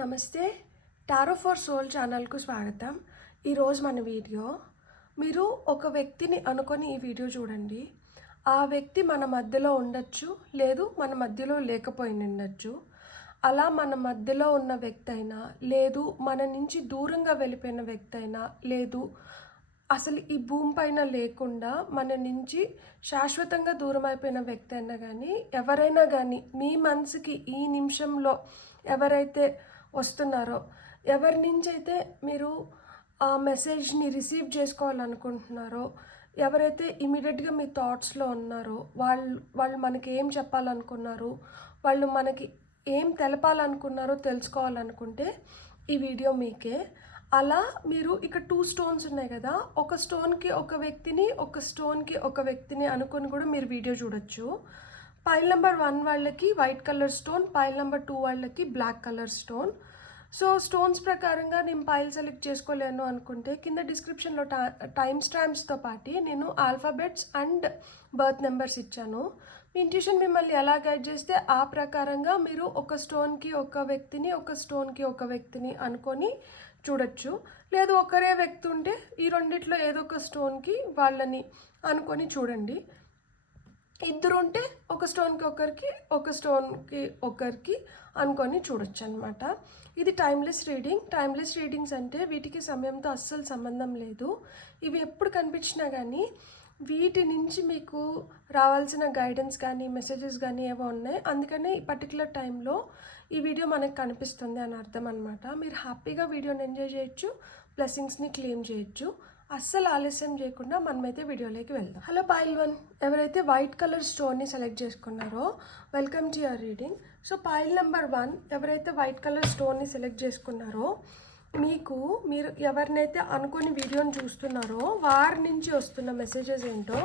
నమస్తే. Tarot for soul ఛానల్కు స్వాగతం. ఈరోజు మన వీడియో, మీరు ఒక వ్యక్తిని అనుకొని ఈ వీడియో చూడండి. ఆ వ్యక్తి మన మధ్యలో ఉండొచ్చు, లేదు మన మధ్యలో లేకపోయి ఉండొచ్చు. అలా మన మధ్యలో ఉన్న వ్యక్తి అయినా, లేదు మన నుంచి దూరంగా వెళ్ళిపోయిన వ్యక్తి అయినా, లేదు అసలు ఈ భూమి పైన లేకుండా మన నుంచి శాశ్వతంగా దూరం అయిపోయిన వ్యక్తి అయినా కానీ, ఎవరైనా కానీ మీ మనసుకి ఈ నిమిషంలో ఎవరైతే వస్తున్నారో, ఎవరి నుంచి అయితే మీరు ఆ మెసేజ్ని రిసీవ్ చేసుకోవాలనుకుంటున్నారో, ఎవరైతే ఇమీడియట్గా మీ థాట్స్లో ఉన్నారో, వాళ్ళు మనకి ఏం చెప్పాలనుకున్నారు, వాళ్ళు మనకి ఏం తెలపాలనుకున్నారో తెలుసుకోవాలనుకుంటే ఈ వీడియో మీకే. అలా మీరు ఇక్కడ 2 స్టోన్స్ ఉన్నాయి కదా, ఒక స్టోన్కి ఒక వ్యక్తిని, ఒక స్టోన్కి ఒక వ్యక్తిని అనుకొని కూడా మీరు వీడియో చూడొచ్చు. పైల్ నెంబర్ 1 వాళ్ళకి white colour stone, pile number 2 వాళ్ళకి black colour stone. So stones ప్రకారంగా నేను పైల్ సెలెక్ట్ చేసుకోలేను అనుకుంటే కింద డిస్క్రిప్షన్లో టైమ్ స్టాంప్స్తో పాటు నేను ఆల్ఫాబెట్స్ అండ్ బర్త్ నెంబర్స్ ఇచ్చాను. మీ ఇంట్యూషన్ మిమ్మల్ని ఎలా గైడ్ చేస్తే ఆ ప్రకారంగా మీరు ఒక స్టోన్కి ఒక వ్యక్తిని, ఒక స్టోన్కి ఒక వ్యక్తిని అనుకొని చూడొచ్చు. లేదు ఒకరే వ్యక్తి ఉంటే ఈ రెండిట్లో ఏదో ఒక స్టోన్కి వాళ్ళని అనుకొని చూడండి. ఇద్దరు ఉంటే ఒక స్టోన్కి ఒకరికి, ఒక స్టోన్కి ఒకరికి అనుకొని చూడొచ్చు అనమాట. ఇది టైమ్లెస్ రీడింగ్. టైమ్లెస్ రీడింగ్స్ అంటే వీటికి సమయంతో అస్సలు సంబంధం లేదు. ఇవి ఎప్పుడు కనిపించినా కానీ వీటి నుంచి మీకు రావాల్సిన గైడెన్స్ కానీ మెసేజెస్ కానీ ఏవో ఉన్నాయి. అందుకనే ఈ పర్టికులర్ టైంలో ఈ వీడియో మనకు కనిపిస్తుంది అని అర్థం అనమాట. మీరు హ్యాపీగా వీడియోని ఎంజాయ్ చేయొచ్చు, బ్లెస్సింగ్స్ని క్లెయిమ్ చేయొచ్చు. అస్సలు ఆలస్యం చేయకుండా మనమైతే వీడియోలోకి వెళ్దాం. హలో పైల్ 1, ఎవరైతే వైట్ కలర్ స్టోన్ని సెలెక్ట్ చేసుకున్నారో welcome to your reading. So pile number 1 ఎవరైతే వైట్ కలర్ స్టోన్ని సెలెక్ట్ చేసుకున్నారో, మీరు ఎవరినైతే అనుకుని వీడియోని చూస్తున్నారో వారి నుంచి వస్తున్న మెసేజెస్ ఏంటో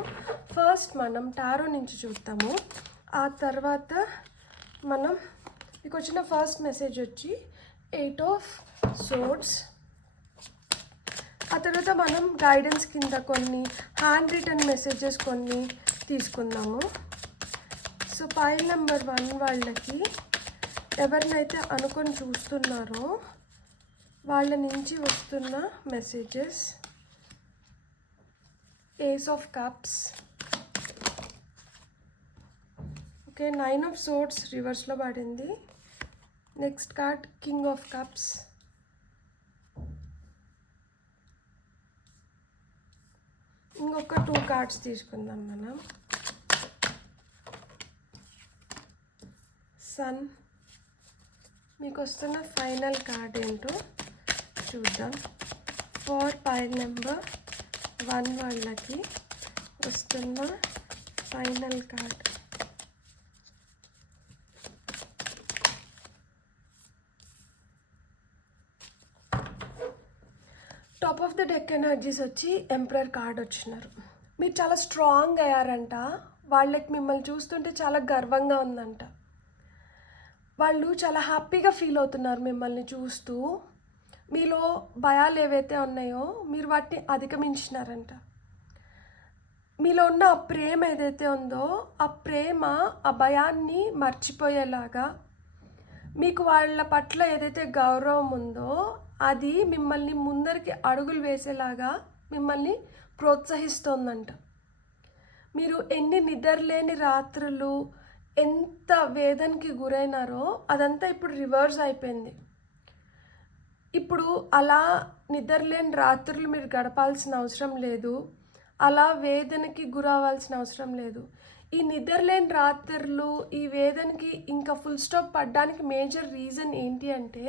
ఫస్ట్ మనం టారో నుంచి చూద్దాము. ఆ తర్వాత మీకు వచ్చిన ఫస్ట్ మెసేజ్ వచ్చి 8 ఆఫ్ సోర్డ్స్. ఆ తర్వాత మనం గైడెన్స్ కింద కొన్ని హ్యాండ్ రిటన్ మెసేజెస్ కొన్ని తీసుకుందాము. సో పైల్ నెంబర్ 1 వాళ్ళకి ఎవరినైతే అనుకొని చూస్తున్నారో వాళ్ళ నుంచి వస్తున్న messages, ace of cups, okay, 9 of swords రివర్స్లో పడింది. Next card king of cups, ఇంకొక 2 కార్డ్స్ తీసుకుందాం మనం. సన్. మీకు వస్తున్న ఫైనల్ కార్డ్ ఏంటో చూద్దాం. ఫర్ పైల్ నెంబర్ 1 వాళ్ళకి వస్తున్న final card top of the deck energies వచ్చి ఎంపరర్ కార్డ్ వచ్చినారు. మీరు చాలా స్ట్రాంగ్ అయ్యారంట. వాళ్ళకి మిమ్మల్ని చూస్తుంటే చాలా గర్వంగా ఉందంట. వాళ్ళు చాలా హ్యాపీగా ఫీల్ అవుతున్నారు మిమ్మల్ని చూస్తూ. మీలో భయాలు ఏవైతే ఉన్నాయో మీరు వాటిని అధిగమించినారంట. మీలో ఉన్న ఆ ప్రేమ ఏదైతే ఉందో ఆ ప్రేమ ఆ భయాన్ని మర్చిపోయేలాగా, మీకు వాళ్ళ పట్ల ఏదైతే గౌరవం ఉందో అది మిమ్మల్ని ముందరికి అడుగులు వేసేలాగా మిమ్మల్ని ప్రోత్సహిస్తోందంట. మీరు ఎన్ని నిద్రలేని రాత్రులు, ఎంత వేదనకి గురైనారో అదంతా ఇప్పుడు రివర్స్ అయిపోయింది. ఇప్పుడు అలా నిద్రలేని రాత్రులు మీరు గడపాల్సిన అవసరం లేదు, అలా వేదనకి గురవ్వాల్సిన అవసరం లేదు. ఈ నిద్రలేని రాత్రులు, ఈ వేదనకి ఇంకా ఫుల్ స్టాప్ పడడానికి మేజర్ రీజన్ ఏంటి అంటే,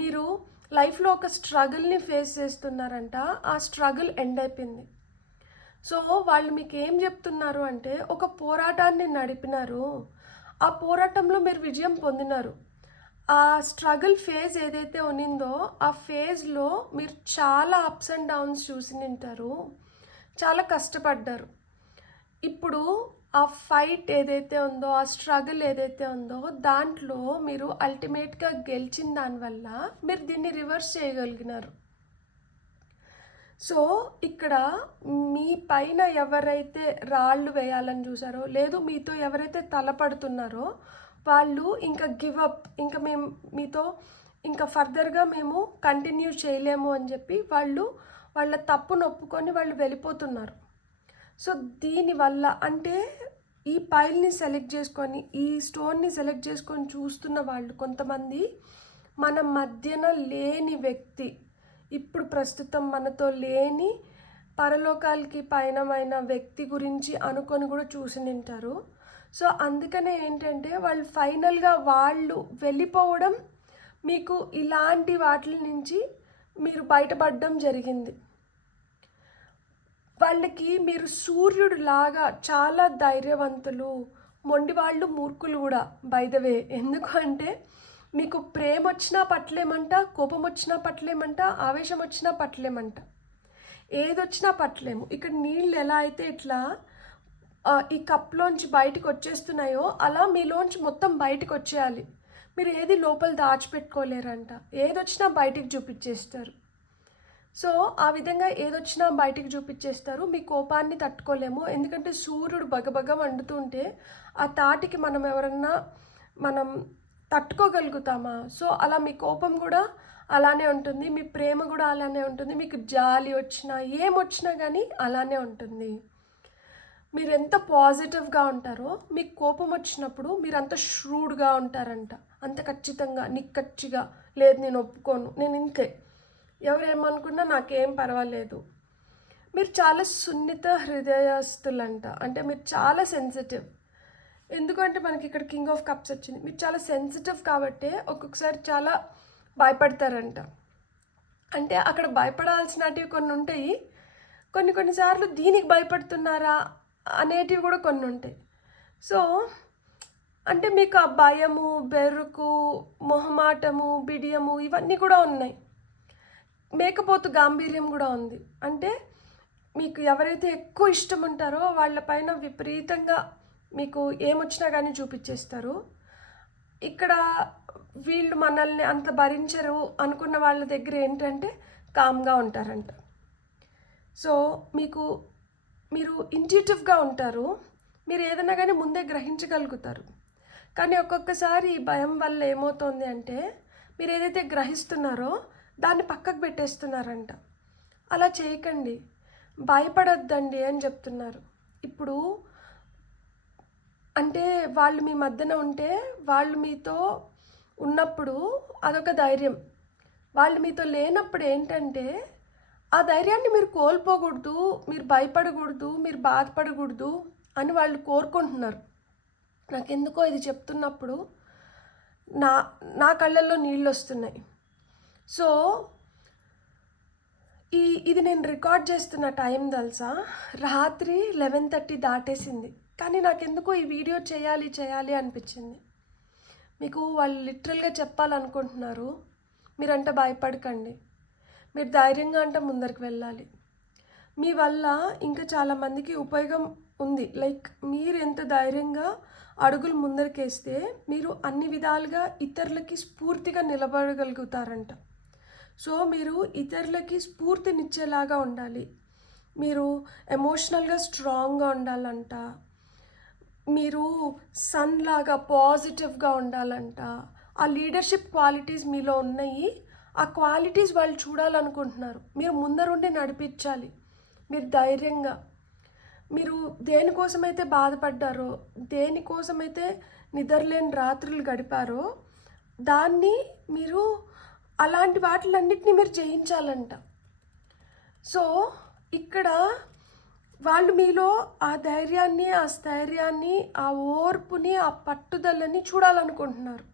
మీరు లైఫ్లో ఒక స్ట్రగుల్ని ఫేస్ చేస్తున్నారంట. ఆ స్ట్రగుల్ ఎండ్ అయిపోయింది. సో వాళ్ళు మీకు ఏం చెప్తున్నారు అంటే, ఒక పోరాటాన్ని నడిపినారు, ఆ పోరాటంలో మీరు విజయం పొందినారు. ఆ స్ట్రగుల్ ఫేజ్ ఏదైతే ఉన్నిందో ఆ ఫేజ్లో మీరు చాలా అప్స్ అండ్ డౌన్స్ చూసి నింటారు, చాలా కష్టపడ్డారు. ఇప్పుడు ఆ ఫైట్ ఏదైతే ఉందో, ఆ స్ట్రగుల్ ఏదైతే ఉందో దాంట్లో మీరు అల్టిమేట్గా గెలిచిన దానివల్ల మీరు దీన్ని రివర్స్ చేయగలిగినారు. సో ఇక్కడ మీ పైన ఎవరైతే రాళ్ళు వేయాలని చూసారో, లేదు మీతో ఎవరైతే తలపడుతున్నారో వాళ్ళు ఇంకా గివ్ అప్, ఇంకా మీతో ఇంకా ఫర్దర్గా మేము కంటిన్యూ చేయలేము అని చెప్పి వాళ్ళ తప్పును ఒప్పుకొని వాళ్ళు వెళ్ళిపోతున్నారు. సో దీనివల్ల అంటే ఈ పైల్ని సెలెక్ట్ చేసుకొని ఈ స్టోన్ని సెలెక్ట్ చేసుకొని చూస్తున్న వాళ్ళు కొంతమంది మన మధ్యన లేని వ్యక్తి, ఇప్పుడు ప్రస్తుతం మనతో లేని పరలోకాలకి పయనమైన వ్యక్తి గురించి అనుకొని కూడా చూసి నింటారు. సో అందుకనే ఏంటంటే వాళ్ళు ఫైనల్గా వాళ్ళు వెళ్ళిపోవడం మీకు ఇలాంటి వాటి నుంచి మీరు బయటపడడం జరిగింది. వాళ్ళకి మీరు సూర్యుడు లాగా చాలా ధైర్యవంతులు, మొండి వాళ్ళు మూర్ఖులు కూడా బై ద వే. ఎందుకు అంటే మీకు ప్రేమ వచ్చినా పట్టలేమంట, కోపం వచ్చినా పట్టలేమంట, ఆవేశం వచ్చినా పట్టలేమంట, ఏదొచ్చినా పట్టలేము. ఇక్కడ నీళ్ళు ఎలా అయితే ఇట్లా ఈ కప్లోంచి బయటకు వచ్చేస్తున్నాయో అలా మీలోంచి మొత్తం బయటకు వచ్చేయాలి. మీరు ఏది లోపల దాచిపెట్టుకోలేరంట, ఏదొచ్చినా బయటికి చూపించేస్తారు. సో ఆ విధంగా ఏదొచ్చినా బయటికి చూపించేస్తారు. మీ కోపాన్ని తట్టుకోలేము, ఎందుకంటే సూర్యుడు బగబగ వండుతుంటే ఆ తాటికి మనం తట్టుకోగలుగుతామా? సో అలా మీ కోపం కూడా అలానే ఉంటుంది, మీ ప్రేమ కూడా అలానే ఉంటుంది, మీకు జాలి వచ్చినా ఏమొచ్చినా కానీ అలానే ఉంటుంది. మీరు ఎంత పాజిటివ్గా ఉంటారో మీకు కోపం వచ్చినప్పుడు మీరు అంత ష్రూడ్గా ఉంటారంట, అంత ఖచ్చితంగా నిక్కచ్చిగా, లేదు నేను ఒప్పుకోను, నేను ఇంతే, ఎవరేమనుకున్నా నాకేం పర్వాలేదు. మీరు చాలా సున్నిత హృదయస్తులంట, అంటే మీరు చాలా సెన్సిటివ్. ఎందుకంటే మనకి ఇక్కడ కింగ్ ఆఫ్ కప్స్ వచ్చింది. మీరు చాలా సెన్సిటివ్ కాబట్టి ఒక్కొక్కసారి చాలా భయపడతారంట. అంటే అక్కడ భయపడాల్సినవి కొన్ని ఉంటాయి, కొన్నిసార్లు దీనికి భయపడుతున్నారా అనేటివి కూడా కొన్ని ఉంటాయి. సో అంటే మీకు ఆ భయము, బెరుకు, మొహమాటము, బిడియము ఇవన్నీ కూడా ఉన్నాయి. మేకపోతు గాంభీర్యం కూడా ఉంది. అంటే మీకు ఎవరైతే ఎక్కువ ఇష్టం ఉంటారో వాళ్ళపైన విపరీతంగా మీకు ఏమొచ్చినా కానీ చూపించేస్తారు. ఇక్కడ వీళ్ళు మనల్ని అంత భరించరు అనుకున్న వాళ్ళ దగ్గర ఏంటంటే కామ్గా ఉంటారంట. సో మీరు ఇంట్యూటివ్గా ఉంటారు, మీరు ఏదైనా కానీ ముందే గ్రహించగలుగుతారు. కానీ ఒక్కొక్కసారి ఈ భయం వల్ల ఏమవుతుంది అంటే మీరు ఏదైతే గ్రహిస్తున్నారో దాన్ని పక్కకు పెట్టేస్తున్నారంట. అలా చేయకండి, భయపడొద్దండి అని చెప్తున్నారు. ఇప్పుడు అంటే వాళ్ళు మీ మధ్యన ఉంటే, వాళ్ళు మీతో ఉన్నప్పుడు అదొక ధైర్యం. వాళ్ళు మీతో లేనప్పుడు ఏంటంటే ఆ ధైర్యాన్ని మీరు కోల్పోకూడదు, మీరు భయపడకూడదు, మీరు బాధపడకూడదు అని వాళ్ళు కోరుకుంటున్నారు. నాకెందుకో ఇది చెప్తున్నప్పుడు నా కళ్ళల్లో నీళ్ళు వస్తున్నాయి. సో ఇది నేను రికార్డ్ చేస్తున్న టైం తెలుసా, రాత్రి 11:30 దాటేసింది. కానీ నాకెందుకో ఈ వీడియో చేయాలి అనిపించింది. మీకు వాళ్ళు లిటరల్గా చెప్పాలనుకుంటున్నారు, మీరంటే భయపడకండి, మీరు ధైర్యంగా అంటే ముందరికి వెళ్ళాలి. మీ వల్ల ఇంకా చాలామందికి ఉపయోగం ఉంది. లైక్ మీరు ఎంత ధైర్యంగా అడుగులు ముందరికేస్తే మీరు అన్ని విధాలుగా ఇతరులకి స్ఫూర్తిగా నిలబడగలుగుతారంట. సో మీరు ఇతరులకి స్ఫూర్తినిచ్చేలాగా ఉండాలి, మీరు ఎమోషనల్గా స్ట్రాంగ్గా ఉండాలంట, మీరు సన్ లాగా పాజిటివ్గా ఉండాలంట. ఆ లీడర్షిప్ క్వాలిటీస్ మీలో ఉన్నాయి, ఆ క్వాలిటీస్ వాళ్ళు చూడాలనుకుంటున్నారు. మీరు ముందరుండి నడిపించాలి. మీరు ధైర్యంగా, మీరు దేనికోసమైతే బాధపడ్డారో, దేనికోసమైతే నిద్రలేని రాత్రులు గడిపారో దాన్ని మీరు అలాంటి వాటిలన్నిటినీ మీరు జయించాలంట. సో ఇక్కడ వాళ్ళు మీలో ఆ ధైర్యాన్ని, ఆ స్థైర్యాన్ని, ఆ ఓర్పుని, ఆ పట్టుదలని చూడాలనుకుంటున్నారు.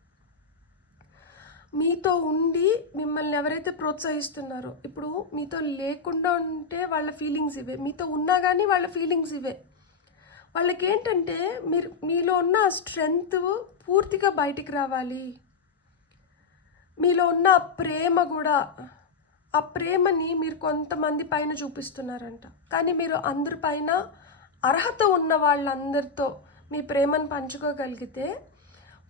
మీతో ఉండి మిమ్మల్ని ఎవరైతే ప్రోత్సహిస్తున్నారో, ఇప్పుడు మీతో లేకుండా ఉంటే వాళ్ళ ఫీలింగ్స్ ఇవే, మీతో ఉన్నా కానీ వాళ్ళ ఫీలింగ్స్ ఇవే. వాళ్ళకి ఏంటంటే మీలో ఉన్న ఆ స్ట్రెంగ్త్ పూర్తిగా బయటికి రావాలి. మీలో ఉన్న ప్రేమ కూడా, ఆ ప్రేమని మీరు కొంతమంది పైన చూపిస్తున్నారంట. కానీ మీరు అందరిపైన అర్హత ఉన్న వాళ్ళందరితో మీ ప్రేమను పంచుకోగలిగితే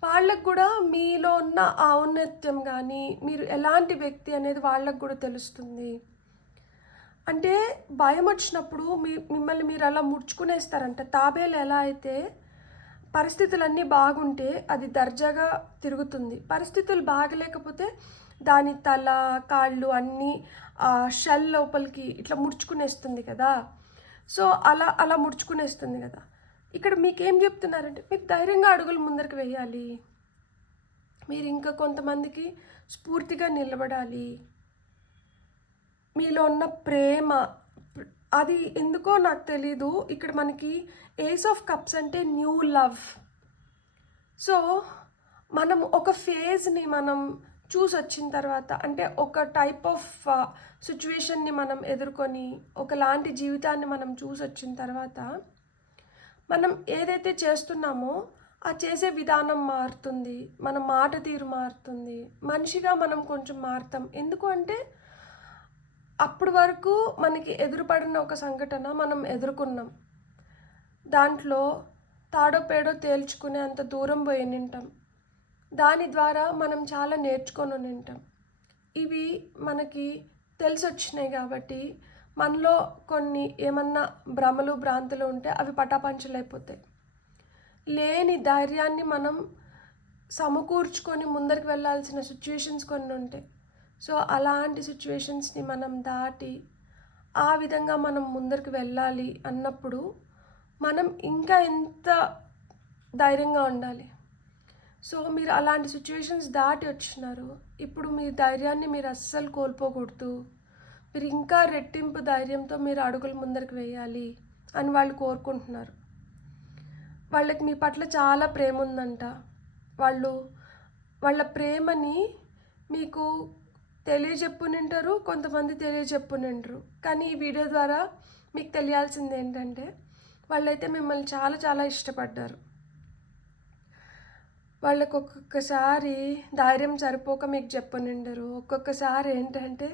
వాళ్ళకు కూడా మీలో ఉన్న ఔన్నత్యం కానీ మీరు ఎలాంటి వ్యక్తి అనేది వాళ్ళకు కూడా తెలుస్తుంది. అంటే భయం వచ్చినప్పుడు మిమ్మల్ని మీరు అలా ముడుచుకునేస్తారంట. తాబేలు ఎలా అయితే పరిస్థితులన్నీ బాగుంటే అది దర్జాగా తిరుగుతుంది, పరిస్థితులు బాగలేకపోతే దాని తల కాళ్ళు అన్నీ షెల్ లోపలికి ఇట్లా ముడుచుకునేస్తుంది కదా. సో అలా అలా ముడుచుకునేస్తుంది కదా. ఇక్కడ మీకేం చెప్తున్నారంటే మీరు ధైర్యంగా అడుగులు ముందరికి వేయాలి, మీరు ఇంకా కొంతమందికి స్ఫూర్తిగా నిలబడాలి. మీలో ఉన్న ప్రేమ అది ఎందుకో నాకు తెలీదు, ఇక్కడ మనకి ఏస్ ఆఫ్ కప్స్ అంటే న్యూ లవ్. సో మనం ఒక ఫేజ్ని మనం చూసి వచ్చిన తర్వాత, అంటే ఒక టైప్ ఆఫ్ సిచ్యువేషన్ని మనం ఎదుర్కొని ఒకలాంటి జీవితాన్ని మనం చూసి వచ్చిన తర్వాత మనం ఏదైతే చేస్తున్నామో ఆ చేసే విధానం మారుతుంది, మన మాట తీరు మారుతుంది, మనిషిగా మనం కొంచెం మారుతాం. ఎందుకు అంటే అప్పటి వరకు మనకి ఎదురుపడిన ఒక సంఘటన మనం ఎదుర్కొన్నాం, దాంట్లో తాడో పేడో తేల్చుకునే అంత దూరం పోయి నింటాం, దాని ద్వారా మనం చాలా నేర్చుకొని నింటాం. ఇవి మనకి తెలిసి వచ్చినాయి కాబట్టి మనలో కొన్ని ఏమన్నా భ్రమలు భ్రాంతులు ఉంటే అవి పటాపంచలైపోతాయి. లేని ధైర్యాన్ని మనం సమకూర్చుకొని ముందరికి వెళ్ళాల్సిన సిచ్యువేషన్స్ కొన్ని ఉంటాయి. సో అలాంటి సిచ్యువేషన్స్ని మనం దాటి ఆ విధంగా మనం ముందరికి వెళ్ళాలి అన్నప్పుడు మనం ఇంకా ఎంత ధైర్యంగా ఉండాలి. సో మీరు అలాంటి సిచ్యువేషన్స్ దాటి వచ్చినారు, ఇప్పుడు మీ ధైర్యాన్ని మీరు అస్సలు కోల్పోకూడదు, మీరు ఇంకా రెట్టింపు ధైర్యంతో మీరు అడుగులు ముందరికి వేయాలి అని వాళ్ళు కోరుకుంటున్నారు. వాళ్ళకి మీ పట్ల చాలా ప్రేమ ఉందంట. వాళ్ళ ప్రేమని మీకు తెలియజెప్పునింటారు, కొంతమంది తెలియజెప్పునింటారు. కానీ ఈ వీడియో ద్వారా మీకు తెలియాల్సింది ఏంటంటే వాళ్ళైతే మిమ్మల్ని చాలా చాలా ఇష్టపడ్డారు. వాళ్ళకు ఒక్కొక్కసారి ధైర్యం సరిపోక మీకు చెప్పనిండరు, ఒక్కొక్కసారి ఏంటంటే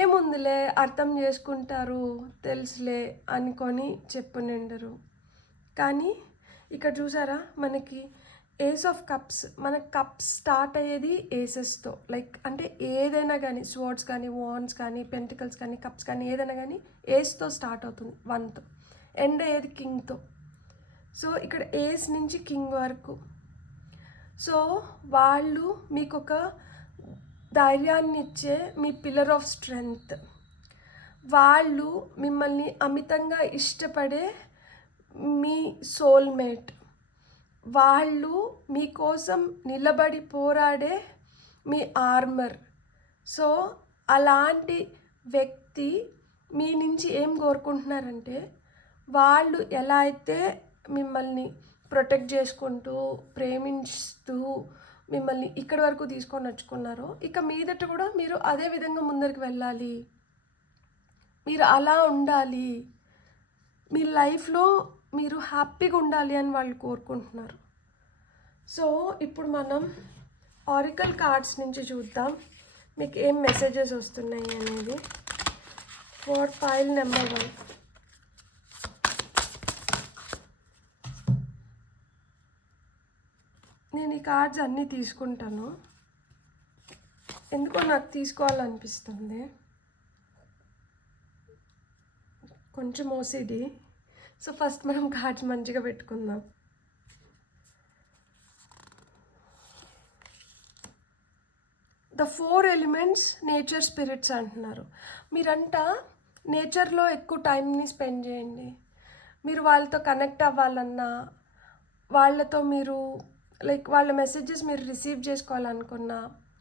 ఏముందిలే అర్థం చేసుకుంటారు తెలుసులే అనుకొని చెప్పనిండరు. కానీ ఇక్కడ చూసారా, మనకి ఏస్ ఆఫ్ కప్స్, మన కప్స్ స్టార్ట్ అయ్యేది ఏసెస్తో. లైక్ అంటే ఏదైనా కానీ స్వర్డ్స్ కానీ వాండ్స్ కానీ పెంటికల్స్ కానీ కప్స్ కానీ ఏదైనా కానీ ఏస్తో స్టార్ట్ అవుతుంది, 1తో ఎండ్ అయ్యేది కింగ్తో. సో ఇక్కడ ఏస్ నుంచి కింగ్ వరకు. సో వాళ్ళు మీకు ఒక ధైర్యాన్ని ఇచ్చే మీ పిల్లర్ ఆఫ్ స్ట్రెంగ్త్. వాళ్ళు మిమ్మల్ని అమితంగా ఇష్టపడే మీ సోల్మేట్. వాళ్ళు మీకోసం నిలబడి పోరాడే మీ ఆర్మర్. సో అలాంటి వ్యక్తి మీ నుంచి ఏం కోరుకుంటున్నారంటే, వాళ్ళు ఎలా అయితే మిమ్మల్ని ప్రొటెక్ట్ చేసుకుంటూ ప్రేమిస్తూ మిమ్మల్ని ఇక్కడి వరకు తీసుకొని వచ్చుకున్నారో, ఇక మీదట కూడా మీరు అదే విధంగా ముందరికి వెళ్ళాలి, మీరు అలా ఉండాలి, మీ లైఫ్లో మీరు హ్యాపీగా ఉండాలి అని వాళ్ళు కోరుకుంటున్నారు. సో ఇప్పుడు మనం ఆరికల్ కార్డ్స్ నుంచి చూద్దాం మీకు ఏం మెసేజెస్ వస్తున్నాయి అనేది. ఫర్ ఫైల్ నెంబర్ 1, నేను ఈ కార్డ్స్ అన్నీ తీసుకుంటాను, ఎందుకో నాకు తీసుకోవాలనిపిస్తుంది, కొంచెం ఓసిడి. సో ఫస్ట్ మనం కార్డ్స్ మంచిగా పెట్టుకుందాం. ద 4 ఎలిమెంట్స్ నేచర్ స్పిరిట్స్ అంటున్నారు. మీరంతా నేచర్లో ఎక్కువ టైంని స్పెండ్ చేయండి. మీరు వాళ్ళతో కనెక్ట్ అవ్వాలన్నా, వాళ్ళతో మీరు లైక్ వాళ్ళ మెసేజెస్ మీరు రిసీవ్ చేసుకోవాలనుకున్నా,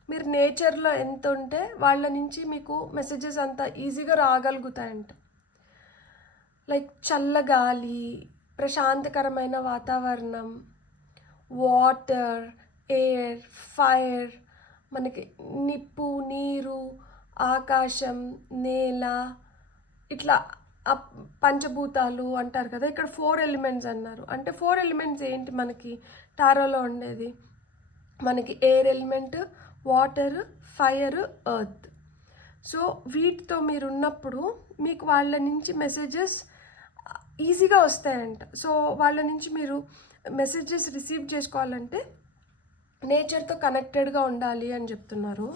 మీరు నేచర్లో ఎంత ఉంటే వాళ్ళ నుంచి మీకు మెసేజెస్ అంత ఈజీగా రాగలుగుతాయంట. లైక్ చల్లగాలి, ప్రశాంతకరమైన వాతావరణం, వాటర్, ఎయిర్, ఫైర్, మనకి నిప్పు, నీరు, ఆకాశం, నేల, ఇట్లా పంచభూతాలు అంటారు కదా. ఇక్కడ 4 ఎలిమెంట్స్ అన్నారు. అంటే 4 ఎలిమెంట్స్ ఏంటి మనకి టారోలో ఉండేది? మనకి air element, water, fire, earth. So వీటితో మీరు ఉన్నప్పుడు మీకు వాళ్ళ నుంచి మెసేజెస్ ఈజీగా వస్తాయంట. సో వాళ్ళ నుంచి మీరు మెసేజెస్ రిసీవ్ చేసుకోవాలంటే నేచర్తో కనెక్టెడ్గా ఉండాలి అని చెప్తున్నారు.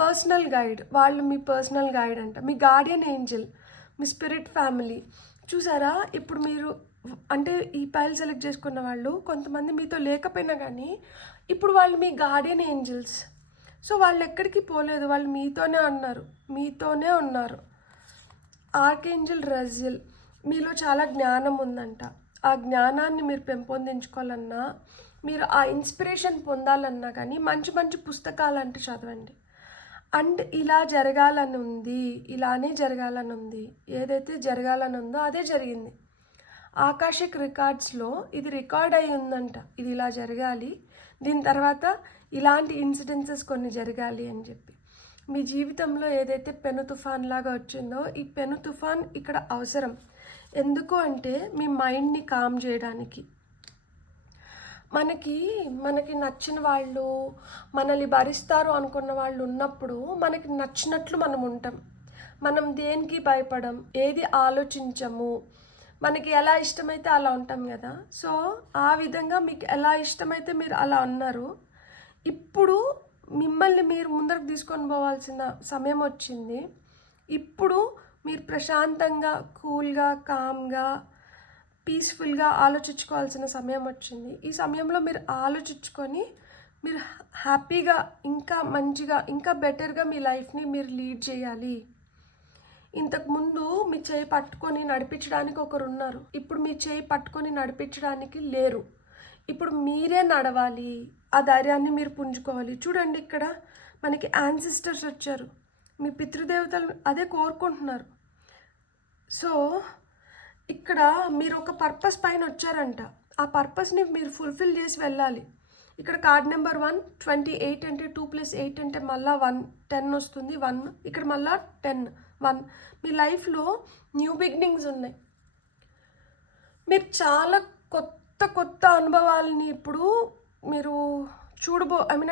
పర్సనల్ గైడ్, వాళ్ళు మీ పర్సనల్ గైడ్ అంట, మీ గార్డియన్ ఏంజల్, మీ స్పిరిట్ ఫ్యామిలీ. చూసారా, ఇప్పుడు మీరు అంటే ఈ పైల్ సెలెక్ట్ చేసుకున్న వాళ్ళు కొంతమంది మీతో లేకపోయినా కానీ ఇప్పుడు వాళ్ళు మీ గార్డియన్ ఏంజల్స్. సో వాళ్ళు ఎక్కడికి పోలేదు, వాళ్ళు మీతోనే ఉన్నారు. ఆర్కేంజల్ రజిల్, మీలో చాలా జ్ఞానం ఉందంట. ఆ జ్ఞానాన్ని మీరు పెంపొందించుకోవాలన్నా, మీరు ఆ ఇన్స్పిరేషన్ పొందాలన్నా కానీ మంచి మంచి పుస్తకాలు అంటే చదవండి. అండ్ ఇలా జరగాలని ఉంది, ఇలానే జరగాలని ఉంది, ఏదైతే జరగాలని ఉందో అదే జరిగింది. ఆకాశిక్ రికార్డ్స్లో ఇది రికార్డ్ అయి ఉందంట, ఇది ఇలా జరగాలి, దీని తర్వాత ఇలాంటి ఇన్సిడెన్సెస్ కొన్ని జరగాలి అని చెప్పి. మీ జీవితంలో ఏదైతే పెను తుఫాన్ లాగా వచ్చిందో, ఈ పెను తుఫాన్ ఇక్కడ అవసరం. ఎందుకు అంటే మీ మైండ్ని కామ్ చేయడానికి. మనకి నచ్చిన వాళ్ళు, మనల్ని భరిస్తారు అనుకున్న వాళ్ళు ఉన్నప్పుడు మనకి నచ్చినట్లు మనం ఉంటాం. మనం దేనికి భయపడం, ఏది ఆలోచించము, మనకి ఎలా ఇష్టమైతే అలా ఉంటాం కదా. సో ఆ విధంగా మీకు ఎలా ఇష్టమైతే మీరు అలా ఉన్నారు. ఇప్పుడు మిమ్మల్ని మీరు ముందరకు తీసుకొని పోవాల్సిన సమయం వచ్చింది. ఇప్పుడు మీరు ప్రశాంతంగా, కూల్గా, కామ్గా, పీస్ఫుల్గా ఆలోచించుకోవాల్సిన సమయం వచ్చింది. ఈ సమయంలో మీరు ఆలోచించుకొని మీరు హ్యాపీగా, ఇంకా మంచిగా, ఇంకా బెటర్గా మీ లైఫ్ని మీరు లీడ్ చేయాలి. ఇంతకుముందు మీ చేయి పట్టుకొని నడిపించడానికి ఒకరు ఉన్నారు, ఇప్పుడు మీ చేయి పట్టుకొని నడిపించడానికి లేరు. ఇప్పుడు మీరే నడవాలి, ఆ ధైర్యాన్ని మీరు పుంజుకోవాలి. చూడండి, ఇక్కడ మనకి యాన్సిస్టర్స్ వచ్చారు, మీ పితృదేవతలు అదే కోరుకుంటున్నారు. సో ఇక్కడ మీరు ఒక పర్పస్ పైన వచ్చారంట, ఆ పర్పస్ని మీరు ఫుల్ఫిల్ చేసి వెళ్ళాలి. ఇక్కడ కార్డ్ నెంబర్ 1, 28 అంటే 2 + 8 అంటే మళ్ళీ 1, 10 వస్తుంది, 1 ఇక్కడ మళ్ళీ 10, 1. మీ లైఫ్లో న్యూ బిగినింగ్స్ ఉన్నాయి. మీరు చాలా కొత్త అనుభవాలని ఇప్పుడు మీరు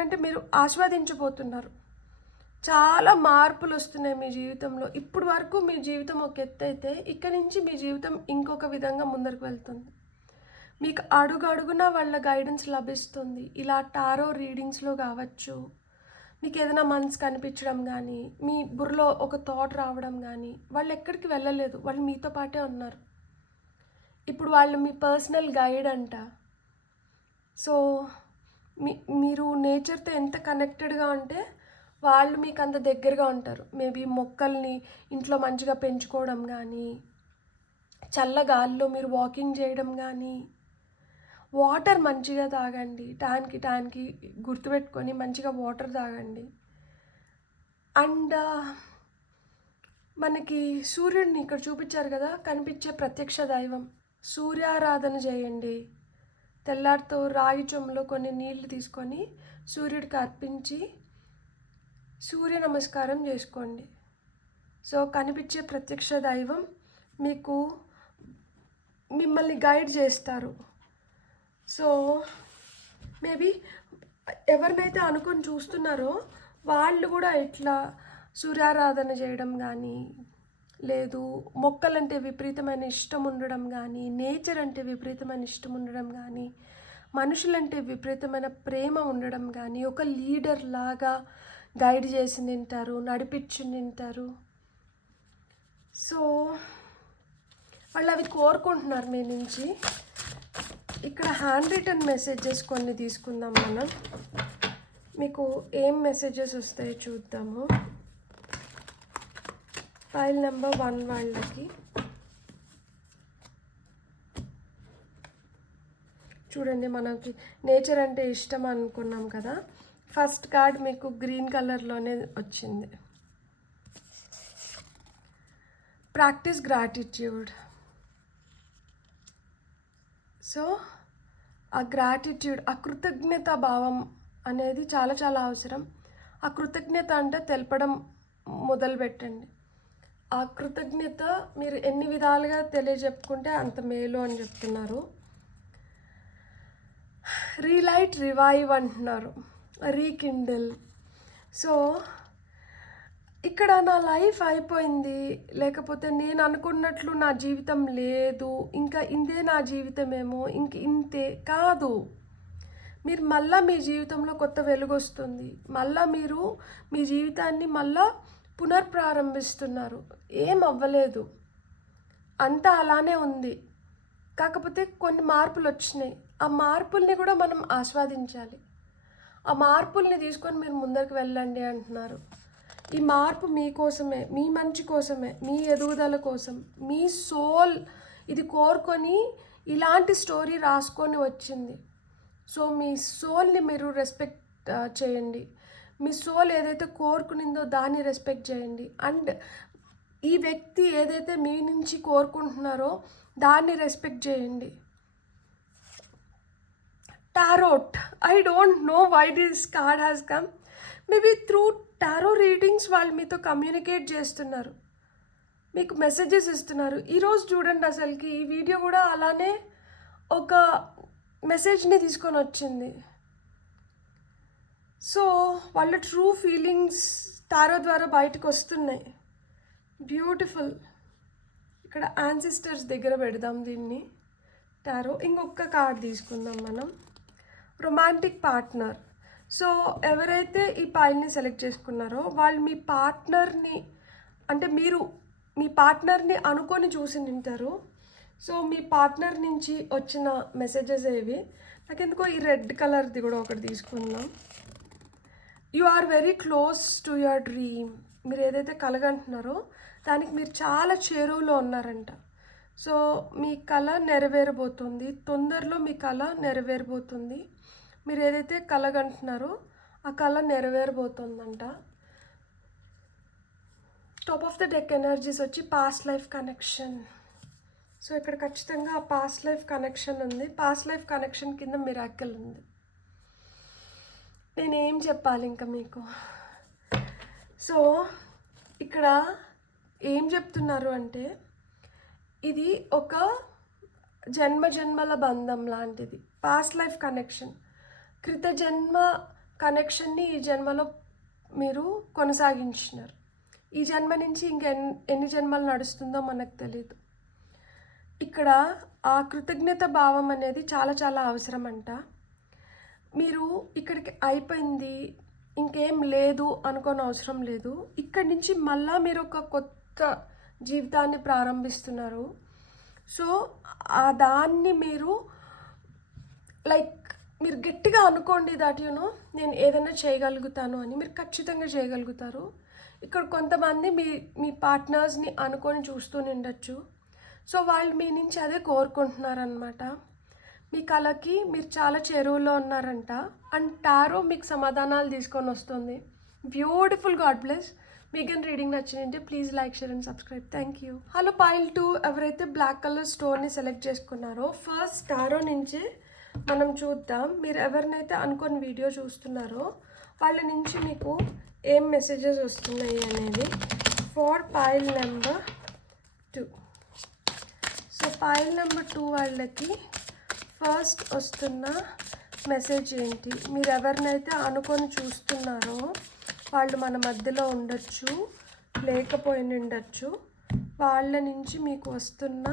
అంటే మీరు ఆస్వాదించబోతున్నారు. చాలా మార్పులు వస్తున్నాయి మీ జీవితంలో. ఇప్పుడు వరకు మీ జీవితం ఒక ఎత్తు అయితే, ఇక్కడి నుంచి మీ జీవితం ఇంకొక విధంగా ముందరకు వెళ్తుంది. మీకు అడుగడుగున వాళ్ళ గైడెన్స్ లభిస్తుంది. ఇలా టారో రీడింగ్స్లో కావచ్చు, మీకు ఏదైనా మనసు కనిపించడం కానీ, మీ బుర్రలో ఒక థాట్ రావడం కానీ, వాళ్ళు ఎక్కడికి వెళ్ళలేదు, వాళ్ళు మీతో పాటే ఉన్నారు. ఇప్పుడు వాళ్ళు మీ పర్సనల్ గైడ్ అంట. సో మీరు నేచర్తో ఎంత కనెక్టెడ్గా ఉంటే వాళ్ళు మీకు అంత దగ్గరగా ఉంటారు. మేబీ మొక్కల్ని ఇంట్లో మంచిగా పెంచుకోవడం కానీ, చల్లగాల్లో మీరు వాకింగ్ చేయడం కానీ, వాటర్ మంచిగా తాగండి, టైంకి గుర్తుపెట్టుకొని మంచిగా వాటర్ తాగండి. అండ్ మనకి సూర్యుడిని ఇక్కడ చూపించారు కదా, కనిపించే ప్రత్యక్ష దైవం, సూర్యారాధన చేయండి. తెల్లారితో రాగి చెంబులో కొన్ని నీళ్లు తీసుకొని సూర్యుడికి అర్పించి సూర్య నమస్కారం చేసుకోండి. సో కనిపించే ప్రత్యక్ష దైవం మిమ్మల్ని గైడ్ చేస్తారు. సో మేబీ ఎవరినైతే అనుకొని చూస్తున్నారో వాళ్ళు కూడా ఇట్లా సూర్యారాధన చేయడం కానీ, లేదు మొక్కలంటే విపరీతమైన ఇష్టం ఉండడం కానీ, నేచర్ అంటే విపరీతమైన ఇష్టం ఉండడం కానీ, మనుషులంటే విపరీతమైన ప్రేమ ఉండడం కానీ, ఒక లీడర్ లాగా గైడ్ చేసి తింటారు, నడిపించి తింటారు. సో వాళ్ళు అవి కోరుకుంటున్నారు మీ నుంచి. ఇక్కడ హ్యాండ్ రిటన్ మెసేజెస్ కొన్ని తీసుకుందాం మనం. మీకు ఏం మెసేజెస్ వస్తాయో చూద్దాము. ఫైల్ నెంబర్ 1 వాళ్ళకి చూడండి, మనకి నేచర్ అంటే ఇష్టం అనుకున్నాం కదా. ఫస్ట్ కార్డ్ మీకు గ్రీన్ కలర్లోనే వచ్చింది. Practice gratitude. సో ఆ గ్రాటిట్యూడ్, ఆ కృతజ్ఞత భావం అనేది చాలా చాలా అవసరం. ఆ కృతజ్ఞత అంటే తెలపడం మొదలుపెట్టండి. ఆ కృతజ్ఞత మీరు ఎన్ని విధాలుగా తెలియజెప్పుకుంటే అంత మేలు అని చెప్తున్నారు. రీలైట్, రివైవ్ అంటున్నారు, రీకిండిల్. సో ఇక్కడ నా లైఫ్ అయిపోయింది, లేకపోతే నేను అనుకున్నట్లు నా జీవితం లేదు, ఇంకా ఇంతే నా జీవితమేమో, ఇంతే కాదు. మీరు మళ్ళీ మీ జీవితంలో కొత్త వెలుగు వస్తుంది. మళ్ళీ మీరు మీ జీవితాన్ని మళ్ళీ పునర్ప్రారంభిస్తున్నారు. ఏం అవ్వలేదు, అంతా అలానే ఉంది. కాకపోతే కొన్ని మార్పులు వచ్చినాయి. ఆ మార్పుల్ని కూడా మనం ఆస్వాదించాలి. ఆ మార్పుల్ని తీసుకొని మీరు ముందరికి వెళ్ళండి అంటున్నారు. ఈ మార్పు మీకోసమే, మీ మంచి కోసమే, మీ ఎదుగుదల కోసం, మీ సోల్ ఇది కోరుకొని ఇలాంటి స్టోరీ రాసుకొని వచ్చింది. సో మీ సోల్ని మీరు రెస్పెక్ట్ చేయండి. మీ సోల్ ఏదైతే కోరుకునిందో దాన్ని రెస్పెక్ట్ చేయండి. అండ్ ఈ వ్యక్తి ఏదైతే మీ నుంచి కోరుకుంటున్నారో దాన్ని రెస్పెక్ట్ చేయండి. Tarot, I don't know why this card has come. Maybe through tarot readings వాళ్ళు మీతో కమ్యూనికేట్ చేస్తున్నారు, మీకు మెసేజెస్ ఇస్తున్నారు. ఈరోజు చూడండి, అసలుకి ఈ వీడియో కూడా అలానే ఒక మెసేజ్ని తీసుకొని వచ్చింది. సో వాళ్ళ ట్రూ ఫీలింగ్స్ టారో ద్వారా బయటకు వస్తున్నాయి. బ్యూటిఫుల్. ఇక్కడ యాన్సిస్టర్స్ దగ్గర పెడదాం దీన్ని. టారో ఇంకొక కార్డ్ తీసుకుందాం మనం. Romantic partner. సో ఎవరైతే ఈ పైల్ని సెలెక్ట్ చేసుకున్నారో వాళ్ళు మీ పార్ట్నర్ని, అంటే మీరు మీ పార్ట్నర్ని అనుకొని చూసి నింటారు. సో మీ పార్ట్నర్ నుంచి వచ్చిన మెసేజెస్ ఏవి. నాకెందుకో ఈ రెడ్ కలర్ది కూడా ఒకటి తీసుకుందాం. You are very close to your dream. మీరు ఏదైతే కలగంటున్నారో దానికి మీరు చాలా చేరువలో ఉన్నారంట. సో మీ కళ నెరవేరబోతుంది, తొందరలో మీ కళ నెరవేరబోతుంది. మీరు ఏదైతే కలగంటున్నారో ఆ కళ నెరవేరబోతుందంట. Top of the deck energies వచ్చి పాస్ట్ లైఫ్ కనెక్షన్. సో ఇక్కడ ఖచ్చితంగా ఆ పాస్ట్ లైఫ్ కనెక్షన్ ఉంది. పాస్ట్ లైఫ్ కనెక్షన్ కింద మిరాకిల్ ఉంది. నేనేం చెప్పాలి ఇంకా మీకు. సో ఇక్కడ ఏం చెప్తున్నారు అంటే ఇది ఒక జన్మల బంధం లాంటిది. పాస్ట్ లైఫ్ కనెక్షన్, క్రిత జన్మ కనెక్షన్ని ఈ జన్మలో మీరు కొనసాగించినారు. ఈ జన్మ నుంచి ఎన్ని జన్మలు నడుస్తుందో మనకు తెలియదు. ఇక్కడ ఆ కృతజ్ఞత భావం అనేది చాలా చాలా అవసరం అంట. మీరు ఇక్కడికి అయిపోయింది ఇంకేం లేదు అనుకోని అవసరం లేదు. ఇక్కడి నుంచి మళ్ళీ మీరు ఒక కొత్త జీవితాన్ని ప్రారంభిస్తున్నారు. సో ఆ దాన్ని మీరు మీరు గట్టిగా అనుకోండి దట్ నేను ఏదైనా చేయగలుగుతాను అని. మీరు ఖచ్చితంగా చేయగలుగుతారు. ఇక్కడ కొంతమంది మీ పార్ట్నర్స్ని అనుకొని చూస్తూ ఉండొచ్చు. సో వాళ్ళు మీ నుంచి అదే కోరుకుంటున్నారనమాట. మీ కళకి మీరు చాలా చేరువలో ఉన్నారంట. అండ్ టారో మీకు సమాధానాలు తీసుకొని వస్తుంది. బ్యూటిఫుల్. God bless. మీకు రీడింగ్ నచ్చిందంటే please like, share and subscribe. Thank you. Hello pile 2 ఎవరైతే బ్లాక్ కలర్ స్టోన్ని సెలెక్ట్ చేసుకున్నారో ఫస్ట్ టారో నుంచే మనం చూద్దాం. మీరు ఎవరినైతే అనుకొని వీడియో చూస్తున్నారో వాళ్ళ నుంచి మీకు ఏం మెసేజెస్ వస్తున్నాయి అనేది. For pile number 2. So pile number 2 వాళ్ళకి ఫస్ట్ వస్తున్న మెసేజ్ ఏంటి? మీరు ఎవరినైతే అనుకొని చూస్తున్నారో వాళ్ళు మన మధ్యలో ఉండొచ్చు, లేకపోయి ఉండొచ్చు. వాళ్ళ నుంచి మీకు వస్తున్న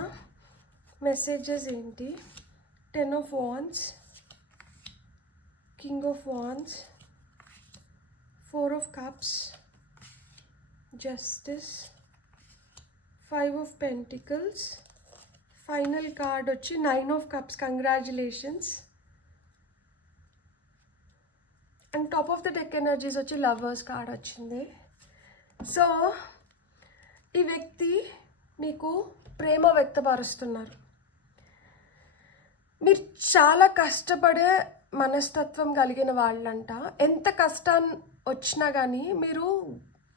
మెసేజెస్ ఏంటి? 10 of Wands, King of Wands, 4 of Cups, Justice, 5 of Pentacles, final card వచ్చి 9 of Cups. Congratulations. And top of the deck energies వచ్చి లవర్స్ కార్డ్ వచ్చింది. సో ఈ వ్యక్తి మీకు ప్రేమ వ్యక్తపరుస్తున్నారు. మీరు చాలా కష్టపడే మనస్తత్వం కలిగిన వాళ్ళంట. ఎంత కష్టం వచ్చినా కానీ మీరు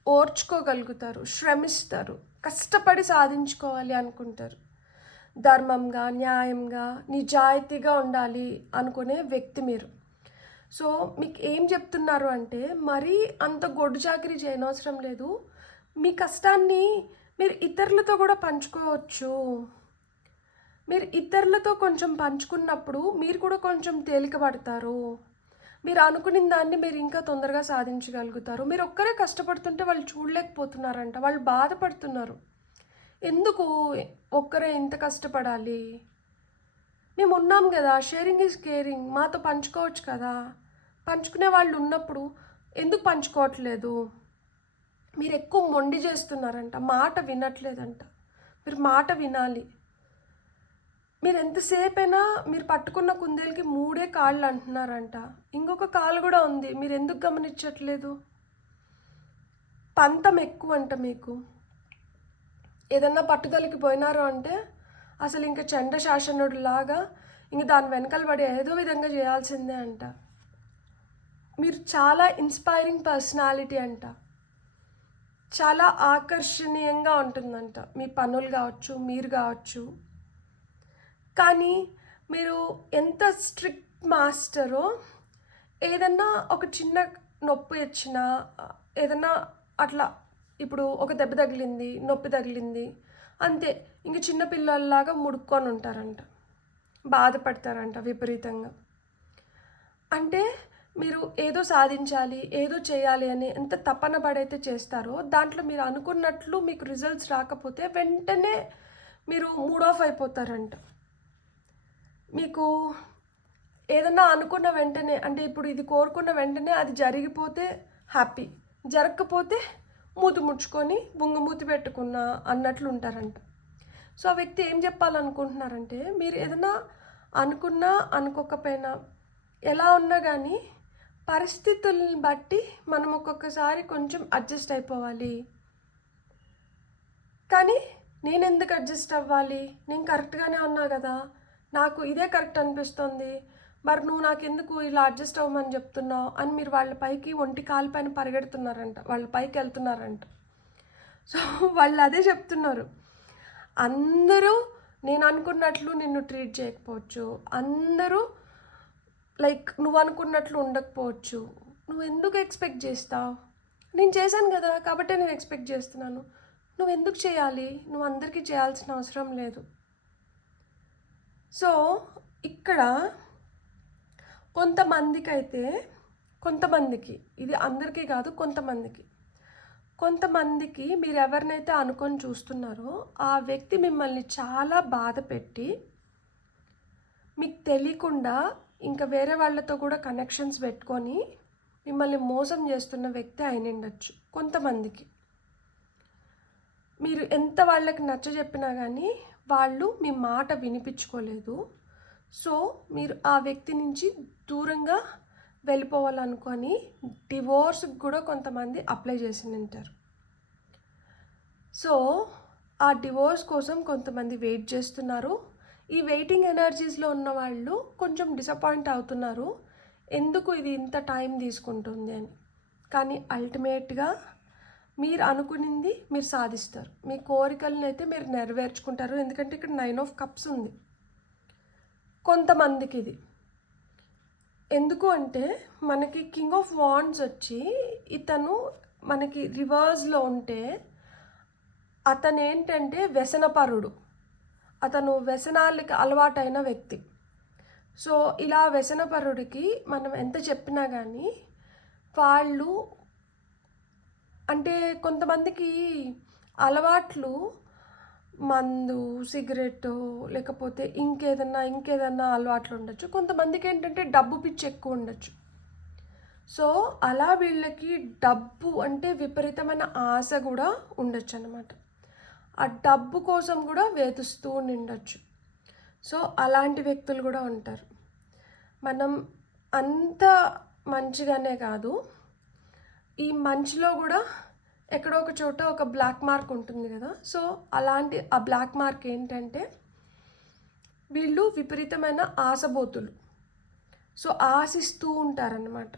ఓర్చుకోగలుగుతారు, శ్రమిస్తారు, కష్టపడి సాధించుకోవాలి అనుకుంటారు. ధర్మంగా, న్యాయంగా, నిజాయితీగా ఉండాలి అనుకునే వ్యక్తి మీరు. సో మీకు ఏం చెప్తున్నారు అంటే మరీ అంత గొడ్డు చాకరీ చేయనవసరం లేదు. మీ కష్టాన్ని మీరు ఇతరులతో కూడా పంచుకోవచ్చు. మీరు ఇతరులతో కొంచెం పంచుకున్నప్పుడు మీరు కూడా కొంచెం తేలిక పడతారు. మీరు అనుకున్న దాన్ని మీరు ఇంకా తొందరగా సాధించగలుగుతారు. మీరు ఒక్కరే కష్టపడుతుంటే వాళ్ళు చూడలేకపోతున్నారంట, వాళ్ళు బాధపడుతున్నారు. ఎందుకు ఒక్కరే ఇంత కష్టపడాలి? మేము ఉన్నాం కదా, షేరింగ్ ఈజ్ కేరింగ్, మాతో పంచుకోవచ్చు కదా. పంచుకునే వాళ్ళు ఉన్నప్పుడు ఎందుకు పంచుకోవట్లేదు? మీరు ఎక్కువ మొండి చేస్తున్నారంట, మాట వినట్లేదంట. మీరు మాట వినాలి. మీరు ఎంతసేపైనా మీరు పట్టుకున్న కుందేలుకి 3 కాళ్ళు అంటున్నారంట. ఇంకొక కాలు కూడా ఉంది. మీరు ఎందుకు గమనించట్లేదు? పంతం ఎక్కువంట మీకు. ఏదన్నా పట్టుదలకి పోయినారు అంటే అసలు ఇంక చండ శాసనుడిలాగా ఇంక దాని వెనకాల పడి ఏదో విధంగా చేయాల్సిందే అంట. మీరు చాలా ఇన్స్పైరింగ్ పర్సనాలిటీ అంట. చాలా ఆకర్షణీయంగా ఉంటుందంట మీ పనులు కావచ్చు, మీరు కావచ్చు. కానీ మీరు ఎంత స్ట్రిక్ట్ మాస్టరో, ఏదన్నా ఒక చిన్న నొప్పి వచ్చినా, ఏదన్నా అట్లా ఇప్పుడు ఒక దెబ్బ తగిలింది, నొప్పి తగిలింది అంతే, ఇంక చిన్న పిల్లల్లాగా ముడుక్కొని ఉంటారంట, బాధపడతారంట విపరీతంగా. అంటే మీరు ఏదో సాధించాలి, ఏదో చేయాలి అని ఎంత తపన పడైతే చేస్తారో, దాంట్లో మీరు అనుకున్నట్లు మీకు రిజల్ట్స్ రాకపోతే వెంటనే మీరు మూడ్ ఆఫ్ అయిపోతారంట. మీకు ఏదన్నా అనుకున్న వెంటనే, అంటే ఇప్పుడు ఇది కోరుకున్న వెంటనే అది జరిగిపోతే హ్యాపీ, జరగకపోతే మూతి ముడుచుకొని బుంగమూతి పెట్టుకున్నా అన్నట్లు ఉంటారంట. సో ఆ వ్యక్తి ఏం చెప్పాలనుకుంటున్నారంటే, మీరు ఏదైనా అనుకున్నా అనుకోకపోయినా ఎలా ఉన్నా కానీ పరిస్థితుల్ని బట్టి మనం ఒక్కొక్కసారి కొంచెం అడ్జస్ట్ అయిపోవాలి. కానీ నేను ఎందుకు అడ్జస్ట్ అవ్వాలి? నేను కరెక్ట్గానే ఉన్నా కదా, నాకు ఇదే కరెక్ట్ అనిపిస్తుంది, మరి నువ్వు నాకెందుకు ఇలా అడ్జస్ట్ అవ్వమని చెప్తున్నావు అని మీరు వాళ్ళ పైకి ఒంటి కాలు పైన పరిగెడుతున్నారంట, వాళ్ళ పైకి వెళ్తున్నారంట. సో వాళ్ళు అదే చెప్తున్నారు. అందరూ నేను అనుకున్నట్లు నిన్ను ట్రీట్ చేయకపోవచ్చు, అందరూ లైక్ నువ్వు అనుకున్నట్లు ఉండకపోవచ్చు. నువ్వు ఎందుకు ఎక్స్పెక్ట్ చేస్తావు? నేను చేశాను కదా కాబట్టి నేను ఎక్స్పెక్ట్ చేస్తున్నాను. నువ్వు ఎందుకు చేయాలి? నువ్వు అందరికీ చేయాల్సిన అవసరం లేదు. సో ఇక్కడ కొంతమందికి ఇది అందరికీ కాదు, కొంతమందికి మీరు ఎవరినైతే అనుకొని చూస్తున్నారో ఆ వ్యక్తి మిమ్మల్ని చాలా బాధ పెట్టి మీకు తెలియకుండా ఇంకా వేరే వాళ్ళతో కూడా కనెక్షన్స్ పెట్టుకొని మిమ్మల్ని మోసం చేస్తున్న వ్యక్తి అయిన ఉండొచ్చు. కొంతమందికి మీరు ఎంత వాళ్ళకి నచ్చ చెప్పినా కానీ వాళ్ళు మీ మాట వినిపించుకోలేదు. సో మీరు ఆ వ్యక్తి నుంచి దూరంగా వెళ్ళిపోవాలనుకొని డివోర్స్కి కూడా కొంతమంది అప్లై చేసి ఉంటారు. సో ఆ డివోర్స్ కోసం కొంతమంది వెయిట్ చేస్తున్నారు. ఈ వెయిటింగ్ ఎనర్జీస్లో ఉన్న వాళ్ళు కొంచెం డిసప్పాయింట్ అవుతున్నారు, ఎందుకు ఇది ఇంత టైం తీసుకుంటుంది అని. కానీ అల్టిమేట్గా మీరు అనుకునింది మీరు సాధిస్తారు, మీ కోరికలను అయితే మీరు నెరవేర్చుకుంటారు. ఎందుకంటే ఇక్కడ 9 ఆఫ్ కప్స్ ఉంది. కొంతమందికి ఇది ఎందుకు అంటే మనకి కింగ్ ఆఫ్ వాండ్స్ వచ్చి ఇతను మనకి రివర్స్లో ఉంటే అతను ఏంటంటే వ్యసనపరుడు, అతను వ్యసనాలకి అలవాటైన వ్యక్తి. సో ఇలా వ్యసనపరుడికి మనం ఎంత చెప్పినా కానీ వాళ్ళు అంటే కొంతమందికి అలవాట్లు మందు, సిగరెట్, లేకపోతే ఇంకేదన్నా అలవాట్లు ఉండొచ్చు. కొంతమందికి ఏంటంటే డబ్బు పిచ్చి ఎక్కువ ఉండొచ్చు. సో అలా వీళ్ళకి డబ్బు అంటే విపరీతమైన ఆశ కూడా ఉండొచ్చు అన్నమాట. ఆ డబ్బు కోసం కూడా వేధిస్తూ ఉండొచ్చు. సో అలాంటి వ్యక్తులు కూడా ఉంటారు. మనం అంత మంచిగానే కాదు, ఈ మంచిలో కూడా ఎక్కడో ఒక చోట ఒక బ్లాక్ మార్క్ ఉంటుంది కదా. సో ఆ బ్లాక్ మార్క్ ఏంటంటే వీళ్ళు విపరీతమైన ఆశబోతులు. సో ఆశిస్తూ ఉంటారన్నమాట.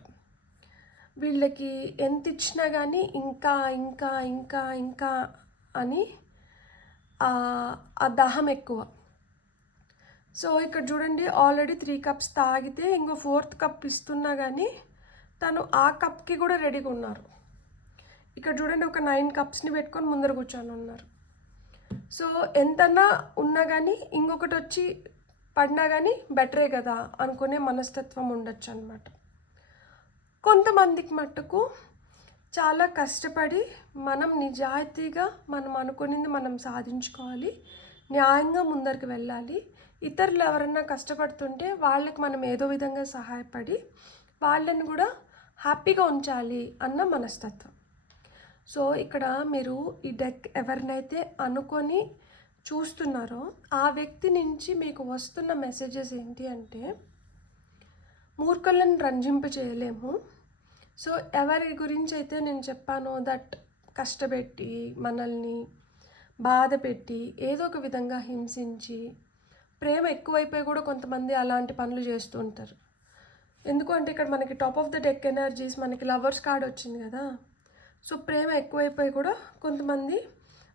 వీళ్ళకి ఎంత ఇచ్చినా కానీ ఇంకా ఇంకా ఇంకా ఇంకా అని ఆ దాహం ఎక్కువ. సో ఇక్కడ చూడండి, ఆల్రెడీ 3 కప్స్ తాగితే ఇంకో 4th కప్ ఇస్తున్నా కానీ తను ఆ కప్కి కూడా రెడీగా ఉన్నారు. ఇక్కడ చూడండి, ఒక 9 కప్స్ని పెట్టుకొని ముందర కూర్చొని ఉన్నారు. సో ఎంతన్నా ఉన్నా కానీ ఇంకొకటి వచ్చి పడినా కానీ బెటరే కదా అనుకునే మనస్తత్వం ఉండొచ్చు అన్నమాట. కొంతమందికి మట్టుకు చాలా కష్టపడి మనం నిజాయితీగా మనం అనుకునింది మనం సాధించుకోవాలి, న్యాయంగా ముందరికి వెళ్ళాలి. ఇతరులు ఎవరన్నా కష్టపడుతుంటే వాళ్ళకి మనం ఏదో విధంగా సహాయపడి వాళ్ళని కూడా హ్యాపీగా ఉంచాలి అన్న మనస్తత్వం. సో ఇక్కడ మీరు ఈ డెక్ ఎవరినైతే అనుకొని చూస్తున్నారో ఆ వ్యక్తి నుంచి మీకు వస్తున్న మెసేజెస్ ఏంటి అంటే, మూర్ఖులను రంజింప చేయలేము. సో ఎవరి గురించి అయితే నేను చెప్పానో దట్ కష్టపెట్టి మనల్ని బాధ పెట్టి ఏదో ఒక విధంగా హింసించి ప్రేమ ఎక్కువైపోయి కూడా కొంతమంది అలాంటి పనులు చేస్తూ ఉంటారు. ఎందుకంటే ఇక్కడ మనకి top of the deck energies మనకి లవర్స్ కార్డ్ వచ్చింది కదా. సో ప్రేమ ఎక్కువైపోయి కూడా కొంతమంది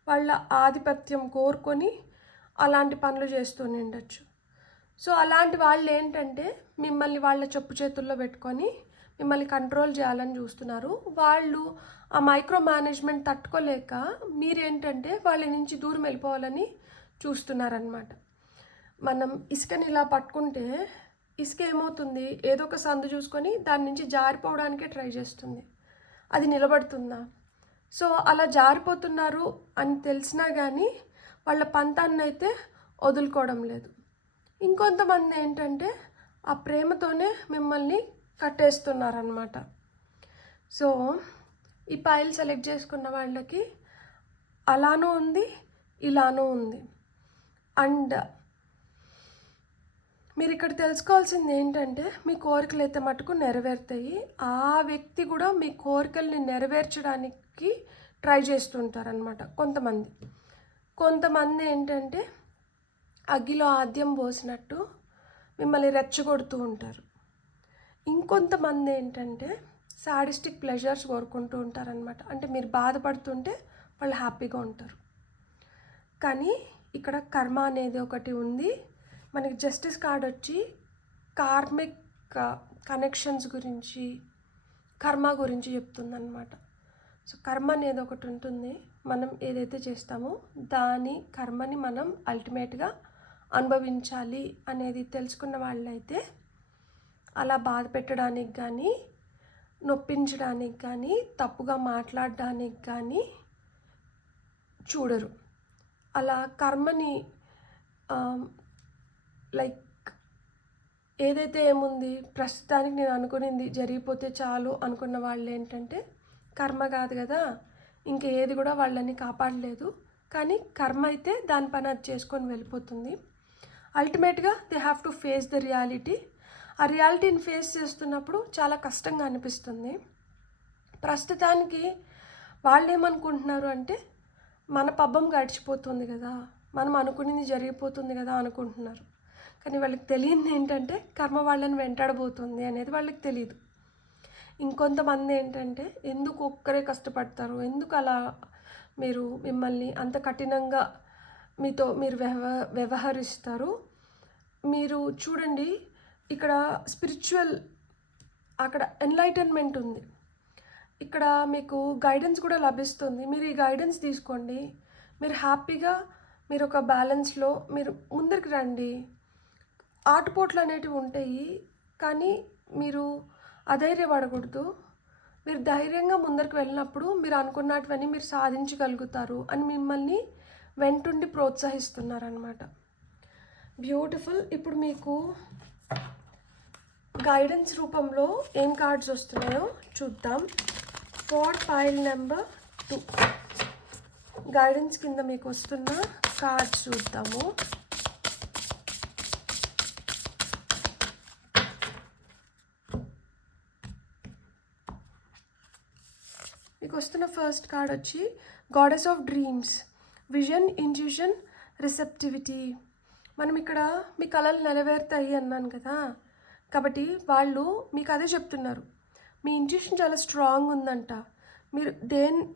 వాళ్ళ ఆధిపత్యం కోరుకొని అలాంటి పనులు చేస్తూ ఉండొచ్చు. సో అలాంటి వాళ్ళు ఏంటంటే మిమ్మల్ని వాళ్ళ చెప్పు చేతుల్లో పెట్టుకొని మిమ్మల్ని కంట్రోల్ చేయాలని చూస్తున్నారు. వాళ్ళు ఆ మైక్రో మేనేజ్మెంట్ తట్టుకోలేక మీరేంటంటే వాళ్ళ నుంచి దూరం వెళ్ళిపోవాలని చూస్తున్నారనమాట. మనం ఇసుకని ఇలా పట్టుకుంటే ఇసుక ఏమవుతుంది, ఏదో ఒక సందు చూసుకొని దాని నుంచి జారిపోవడానికే ట్రై చేస్తుంది. అది నిలబడుతుందా? సో అలా జారిపోతున్నారు అని తెలిసినా కానీ వాళ్ళ పంతాన్ని అయితే వదులుకోవడం లేదు. ఇంకొంతమంది ఏంటంటే ఆ ప్రేమతోనే మిమ్మల్ని కట్టేస్తున్నారనమాట. సో ఈ పైల్ సెలెక్ట్ చేసుకున్న వాళ్ళకి అలానూ ఉంది, ఇలానూ ఉంది. అండ్ మీరు ఇక్కడ తెలుసుకోవాల్సింది ఏంటంటే మీ కోరికలు అయితే మటుకు నెరవేరుతాయి. ఆ వ్యక్తి కూడా మీ కోరికల్ని నెరవేర్చడానికి ట్రై చేస్తుంటారనమాట. కొంతమంది ఏంటంటే అగ్గిలో ఆద్యం పోసినట్టు మిమ్మల్ని రెచ్చగొడుతూ ఉంటారు. ఇంకొంతమంది ఏంటంటే సాడిస్టిక్ ప్లెజర్స్ కోరుకుంటూ ఉంటారనమాట. అంటే మీరు బాధపడుతుంటే వాళ్ళు హ్యాపీగా ఉంటారు. కానీ ఇక్కడ కర్మ అనేది ఒకటి ఉంది. మనకి జస్టిస్ కార్డ్ వచ్చి కార్మిక్ కనెక్షన్స్ గురించి, కర్మ గురించి చెప్తుందన్నమాట. సో కర్మ అనేది ఒకటి ఉంటుంది. మనం ఏదైతే చేస్తామో దాని కర్మని మనం అల్టిమేట్గా అనుభవించాలి అనేది తెలుసుకున్న వాళ్ళైతే అలా బాధ పెట్టడానికి కానీ, నొప్పించడానికి కానీ, తప్పుగా మాట్లాడడానికి కానీ చూడరు. అలా కర్మని లైక్ ఏదైతే ఏముంది ప్రస్తుతానికి నేను అనుకునింది జరిగిపోతే చాలు అనుకున్న వాళ్ళు ఏంటంటే కర్మ కాదు కదా, ఇంక ఏది కూడా వాళ్ళని కాపాడలేదు. కానీ కర్మ అయితే దాని పని అది చేసుకొని వెళ్ళిపోతుంది. అల్టిమేట్గా they have to face the reality. ఆ రియాలిటీని ఫేస్ చేస్తున్నప్పుడు చాలా కష్టంగా అనిపిస్తుంది. ప్రస్తుతానికి వాళ్ళు ఏమనుకుంటున్నారు అంటే మన పబ్బం గడిచిపోతుంది కదా, మనం అనుకునేది జరిగిపోతుంది కదా అనుకుంటున్నారు. కానీ వాళ్ళకి తెలియదు ఏంటంటే కర్మ వాళ్ళని వెంటాడబోతుంది అనేది వాళ్ళకి తెలియదు. ఇంకొంతమంది ఏంటంటే ఎందుకు ఒక్కరే కష్టపడతారు, ఎందుకు అలా మిమ్మల్ని అంత కఠినంగా మీతో మీరు వ్యవహరిస్తారు. మీరు చూడండి, ఇక్కడ స్పిరిచువల్, అక్కడ ఎన్లైటన్మెంట్ ఉంది. ఇక్కడ మీకు గైడెన్స్ కూడా లభిస్తుంది. మీరు ఈ గైడెన్స్ తీసుకోండి. మీరు హ్యాపీగా మీరు ఒక బ్యాలెన్స్లో మీరు ముందరికి రండి. ఆటుపోట్లు అనేటివి ఉంటాయి, కానీ మీరు అధైర్యపడకూడదు. మీరు ధైర్యంగా ముందరికి వెళ్ళినప్పుడు మీరు అనుకున్నటువన్నీ మీరు సాధించగలుగుతారు అని మిమ్మల్ని వెంటుండి ప్రోత్సహిస్తున్నారనమాట. బ్యూటిఫుల్. ఇప్పుడు మీకు గైడెన్స్ రూపంలో ఏం కార్డ్స్ వస్తున్నాయో చూద్దాం. ఫర్ పైల్ నెంబర్ 2 గైడెన్స్ కింద మీకు వస్తున్న కార్డ్స్ చూద్దాము. మీకు వస్తున్న ఫస్ట్ కార్డ్ వచ్చి goddess of dreams, vision, intuition, receptivity. మనం ఇక్కడ మీ కళలు నెరవేరుతాయి అన్నాను కదా, కాబట్టి వాళ్ళు మీకు అదే చెప్తున్నారు. మీ ఇంట్యూషన్ చాలా స్ట్రాంగ్ ఉందంట. మీరు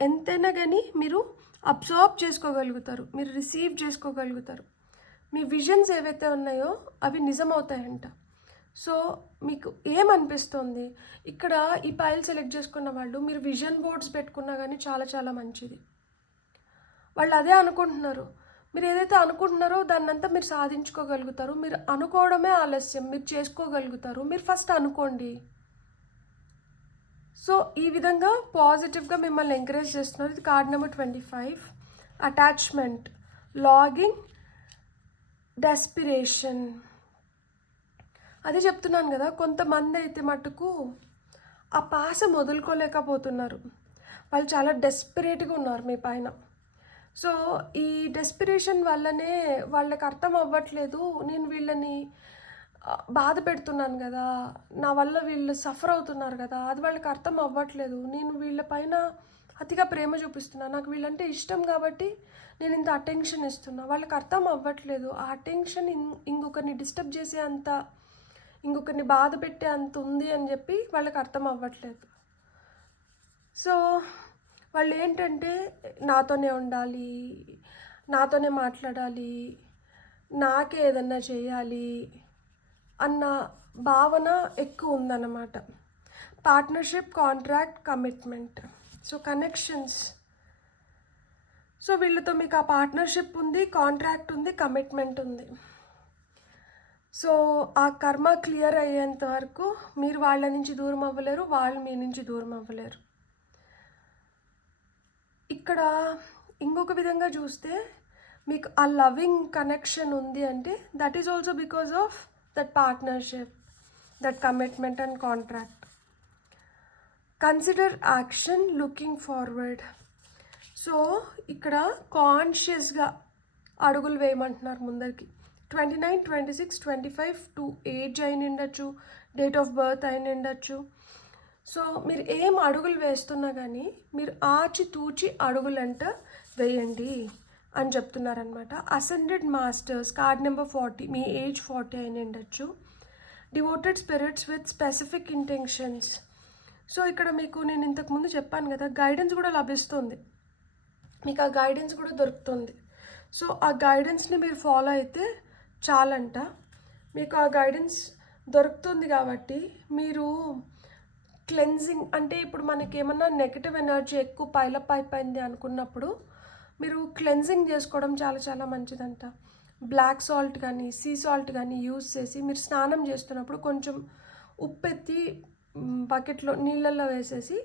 ఎంతైనా కానీ మీరు అబ్జార్బ్ చేసుకోగలుగుతారు, మీరు రిసీవ్ చేసుకోగలుగుతారు. మీ విజన్స్ ఏవైతే ఉన్నాయో అవి నిజమవుతాయంట. సో మీకు ఏమనిపిస్తుంది ఇక్కడ ఈ పైల్ సెలెక్ట్ చేసుకున్న వాళ్ళు, మీరు విజన్ బోర్డ్స్ పెట్టుకున్నా కానీ చాలా చాలా మంచిది. వాళ్ళు అదే అనుకుంటున్నారు. మీరు ఏదైతే అనుకుంటున్నారో దాన్నంతా మీరు సాధించుకోగలుగుతారు. మీరు అనుకోవడమే ఆలస్యం, మీరు చేసుకోగలుగుతారు. మీరు ఫస్ట్ అనుకోండి. సో ఈ విధంగా పాజిటివ్గా మిమ్మల్ని ఎంకరేజ్ చేస్తున్నారు. ఇది card number 25. Attachment, longing, desperation. అదే చెప్తున్నాను కదా, కొంతమంది అయితే మటుకు ఆ పాసం వదులుకోలేకపోతున్నారు. వాళ్ళు చాలా డెస్పిరేట్గా ఉన్నారు మీ పైన. సో ఈ డెస్పిరేషన్ వల్లనే వాళ్ళకి అర్థం అవ్వట్లేదు, నేను వీళ్ళని బాధ పెడుతున్నాను కదా, నా వల్ల వీళ్ళు సఫర్ అవుతున్నారు కదా, అది వాళ్ళకి అర్థం అవ్వట్లేదు. నేను వీళ్ళ పైన అతిగా ప్రేమ చూపిస్తున్నా, నాకు వీళ్ళంటే ఇష్టం కాబట్టి నేను ఇంత అటెన్షన్ ఇస్తున్నా, వాళ్ళకి అర్థం అవ్వట్లేదు. ఆ అటెన్షన్ ఇంకొకరిని డిస్టర్బ్ చేసే అంత, ఇంకొకరిని బాధ పెట్టే అంత ఉంది అని చెప్పి వాళ్ళకి అర్థం అవ్వట్లేదు. సో వాళ్ళు ఏంటంటే నాతోనే ఉండాలి, నాతోనే మాట్లాడాలి, నాకే ఏదన్నా చేయాలి అన్న భావన ఎక్కువ ఉందన్నమాట. Partnership, contract, commitment, so connections. So వీళ్ళతో మీకు ఆ పార్ట్నర్షిప్ ఉంది, కాంట్రాక్ట్ ఉంది, కమిట్మెంట్ ఉంది. సో ఆ కర్మ క్లియర్ అయ్యేంత వరకు మీరు వాళ్ళ నుంచి దూరం అవ్వలేరు, వాళ్ళు మీ నుంచి దూరం అవ్వలేరు. ఇక్కడ ఇంకొక విధంగా చూస్తే మీకు ఆ లవింగ్ కనెక్షన్ ఉంది అంటే that is also because of that partnership, that commitment and contract. Consider action, looking forward. So ఇక్కడ కాన్షియస్గా అడుగులు వేయమంటున్నారు ముందరికి. 29, 26, 25 టు ఏజ్ అయిన ఉండొచ్చు, డేట్ ఆఫ్ బర్త్ అయిన ఉండొచ్చు. సో మీరు ఏం అడుగులు వేస్తున్నా కానీ మీరు ఆచితూచి అడుగులంట వేయండి అని చెప్తున్నారనమాట. అసెండెడ్ మాస్టర్స్, కార్డ్ నెంబర్ 40, మీ ఏజ్ 40 అయిన ఉండొచ్చు. Devoted spirits with specific intentions. So ఇక్కడ మీకు నేను ఇంతకుముందు చెప్పాను కదా, గైడెన్స్ కూడా లభిస్తుంది, మీకు ఆ గైడెన్స్ కూడా దొరుకుతుంది. సో ఆ గైడెన్స్ని మీరు ఫాలో అయితే చాలంట. మీకు ఆ గైడెన్స్ దొరుకుతుంది కాబట్టి మీరు క్లెన్జింగ్ అంటే ఇప్పుడు మనకి ఏమన్నా నెగిటివ్ ఎనర్జీ ఎక్కువ పైలప్ అయిపోయింది అనుకున్నప్పుడు మీరు క్లెన్జింగ్ చేసుకోవడం చాలా చాలా మంచిదంట. బ్లాక్ సాల్ట్ కానీ సీ సాల్ట్ కానీ యూజ్ చేసి మీరు స్నానం చేస్తున్నప్పుడు కొంచెం ఉప్పెత్తి బకెట్లో నీళ్ళల్లో వేసేసి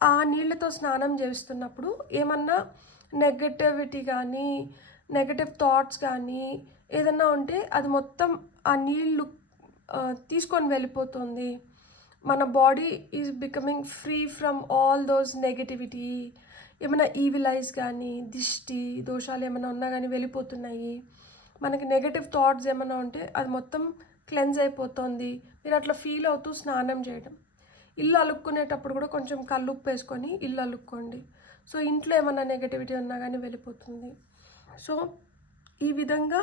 ఆ నీళ్ళతో స్నానం చేస్తున్నప్పుడు ఏమన్నా నెగటివిటీ కానీ నెగటివ్ థాట్స్ కానీ ఏదన్నా ఉంటే అది మొత్తం ఆ నీళ్ళు తీసుకొని వెళ్ళిపోతుంది. మన body is becoming free from all those negativity. ఏమైనా ఈవిల్ ఐస్ కానీ దిష్టి దోషాలు ఏమైనా ఉన్నా కానీ వెళ్ళిపోతున్నాయి. మనకి నెగటివ్ థాట్స్ ఏమైనా ఉంటే అది మొత్తం క్లెన్స్ అయిపోతుంది. మీరు అట్లా ఫీల్ అవుతూ స్నానం చేయడం. ఇల్లు అలుక్కునేటప్పుడు కూడా కొంచెం కల్లుప్పు వేసుకొని ఇల్లు అలుక్కోండి. సో ఇంట్లో ఏమైనా నెగటివిటీ ఉన్నా కానీ వెళ్ళిపోతుంది. సో ఈ విధంగా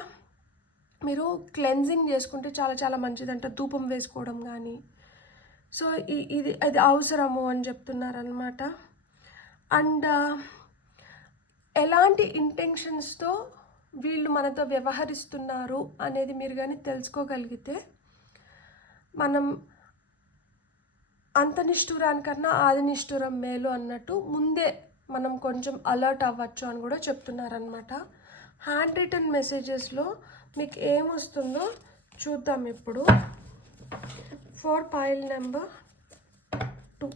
మీరు క్లెన్జింగ్ చేసుకుంటే చాలా చాలా మంచిదంట. ధూపం వేసుకోవడం కానీ. సో ఇది అవసరము అని చెప్తున్నారనమాట. అండ్ ఎలాంటి ఇంటెన్షన్స్తో వీళ్ళు మనతో వ్యవహరిస్తున్నారు అనేది మీరు కానీ తెలుసుకోగలిగితే మనం అంత నిష్ఠూరానికన్నా ఆది నిష్ఠూరం మేలు అన్నట్టు ముందే మనం కొంచెం అలర్ట్ అవ్వచ్చు అని కూడా చెప్తున్నారనమాట. హ్యాండ్ రిటన్ మెసేజెస్లో మీకు ఏమొస్తుందో చూద్దాం ఇప్పుడు. For pile number 2.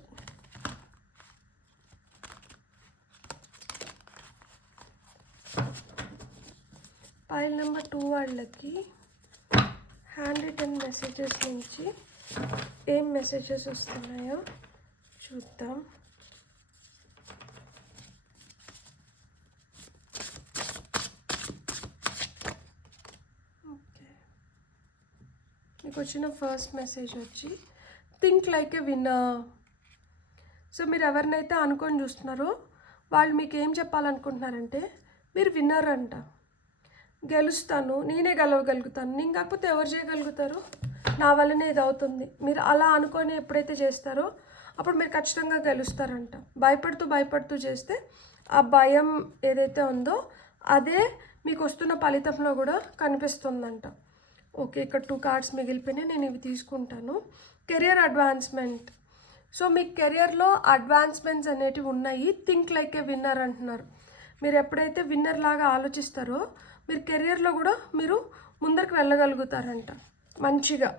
Pile number 2 వాళ్ళకి హ్యాండ్ రిటన్ మెసేజెస్ నుంచి ఏం మెసేజెస్ వస్తున్నాయో చూద్దాం. ఓకే, మీకు వచ్చిన ఫస్ట్ మెసేజ్ వచ్చి think like a winner. So మీరు ఎవరినైతే అనుకొని చూస్తున్నారో వాళ్ళు మీకు ఏం చెప్పాలనుకుంటున్నారంటే మీరు విన్నర్ అంట, గెలుస్తాను, నేనే గెలవగలుగుతాను, నేను కాకపోతే ఎవరు చేయగలుగుతారు, నా వల్లనే ఇది అవుతుంది. మీరు అలా అనుకొని ఎప్పుడైతే చేస్తారో అప్పుడు మీరు ఖచ్చితంగా గెలుస్తారంట. భయపడుతూ చేస్తే ఆ భయం ఏదైతే ఉందో అదే మీకు వస్తున్న ఫలితంలో కూడా కనిపిస్తుందంట. ఓకే, ఇక్కడ 2 కార్డ్స్ మిగిలిపోయినాయి, నేను ఇవి తీసుకుంటాను. Career advancement. సో మీ కెరియర్లో అడ్వాన్స్మెంట్స్ అనేటివి ఉన్నాయి. థింక్ లైక్ ఏ విన్నర్ అంటున్నారు. మీరు ఎప్పుడైతే విన్నర్ లాగా ఆలోచిస్తారో మీరు కెరియర్లో కూడా మీరు ముందరికి వెళ్ళగలుగుతారంట మంచిగా.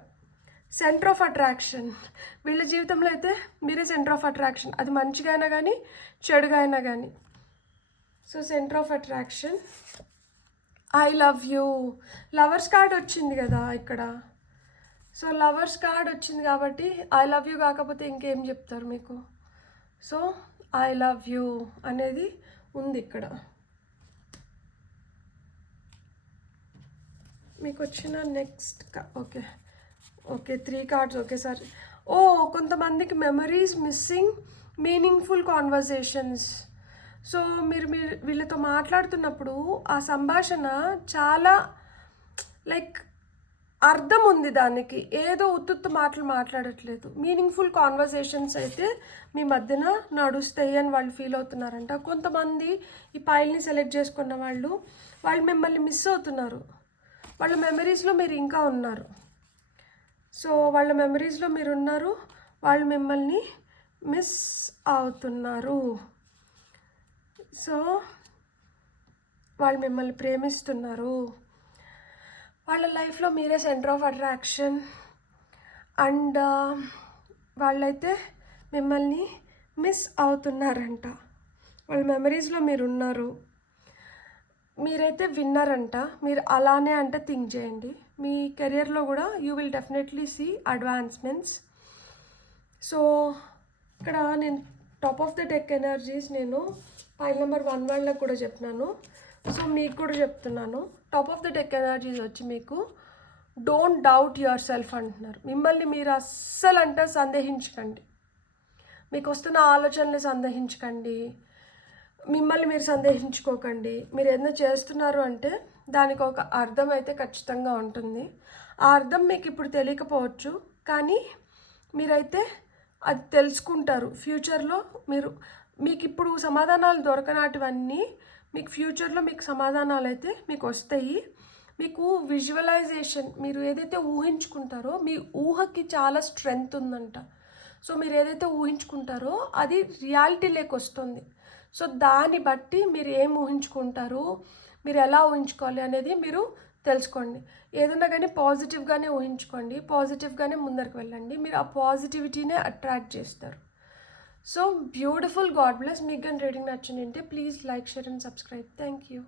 Centre of attraction. వీళ్ళ జీవితంలో అయితే మీరే సెంటర్ ఆఫ్ అట్రాక్షన్, అది మంచిగా అయినా కానీ చెడుగా అయినా కానీ. So centre of attraction. I love you. Lovers card వచ్చింది కదా ఇక్కడ. సో లవర్స్ కార్డ్ వచ్చింది కాబట్టి ఐ లవ్ యూ కాకపోతే ఇంకేం చెప్తారు మీకు. సో ఐ లవ్ యూ అనేది ఉంది ఇక్కడ. మీకు వచ్చిన next okay okay 3 cards okay sir. ఓ కొంతమందికి memories missing meaningful conversations. So మీరు వీళ్ళతో మాట్లాడుతున్నప్పుడు ఆ సంభాషణ చాలా లైక్ అర్థం ఉంది దానికి, ఏదో ఉత్తుత్తు మాటలు మాట్లాడట్లేదు. మీనింగ్ఫుల్ కాన్వర్జేషన్స్ అయితే మీ మధ్యన నడుస్తాయి అని వాళ్ళు ఫీల్ అవుతున్నారంట. కొంతమంది ఈ పైల్ని సెలెక్ట్ చేసుకున్న వాళ్ళు మిమ్మల్ని మిస్ అవుతున్నారు. వాళ్ళ మెమరీస్లో మీరు ఇంకా ఉన్నారు. సో వాళ్ళ మెమరీస్లో మీరు ఉన్నారు, వాళ్ళు మిమ్మల్ని మిస్ అవుతున్నారు. సో వాళ్ళు మిమ్మల్ని ప్రేమిస్తున్నారు. వాళ్ళ లైఫ్లో మీరే సెంటర్ ఆఫ్ అట్రాక్షన్. అండ్ వాళ్ళైతే మిమ్మల్ని మిస్ అవుతున్నారంట. వాళ్ళ మెమరీస్లో మీరు ఉన్నారు, మీరైతే విన్నరంట. మీరు అలానే అంటే థింక్ చేయండి. మీ కెరియర్లో కూడా you will definitely see advancements. So ఇక్కడ నేను top of the deck energies నేను ఫైల్ నెంబర్ 1 వాళ్ళకి కూడా చెప్పినాను. సో మీకు కూడా చెప్తున్నాను. Top of the deck energies వచ్చి మీకు డోంట్ డౌట్ యువర్ సెల్ఫ్ అంటున్నారు. మిమ్మల్ని మీరు అస్సలు అంటే సందేహించకండి. మీకు వస్తున్న ఆలోచనలు సందేహించకండి, మిమ్మల్ని మీరు సందేహించుకోకండి. మీరు ఏదైనా చేస్తున్నారు అంటే దానికి ఒక అర్థం అయితే ఖచ్చితంగా ఉంటుంది. ఆ అర్థం మీకు ఇప్పుడు తెలియకపోవచ్చు, కానీ మీరైతే అది తెలుసుకుంటారు ఫ్యూచర్లో. మీకు ఇప్పుడు సమాధానాలు దొరకనాటివన్నీ మీకు ఫ్యూచర్లో మీకు సమాధానాలు అయితే మీకు వస్తాయి. మీకు విజువలైజేషన్, మీరు ఏదైతే ఊహించుకుంటారో మీ ఊహకి చాలా స్ట్రెంగ్త్ ఉందంట. సో మీరు ఏదైతే ఊహించుకుంటారో అది రియాలిటీలోకి వస్తుంది. సో దాన్ని బట్టి మీరు ఏం ఊహించుకుంటారు, మీరు ఎలా ఊహించుకోవాలి అనేది మీరు తెలుసుకోండి. ఏదన్నా కానీ పాజిటివ్గానే ఊహించుకోండి, పాజిటివ్గానే ముందరికి వెళ్ళండి. మీరు ఆ పాజిటివిటీనే అట్రాక్ట్ చేస్తారు. So beautiful. God bless. మీకు కానీ రీడింగ్ నచ్చిందంటే please like, share and subscribe. Thank you.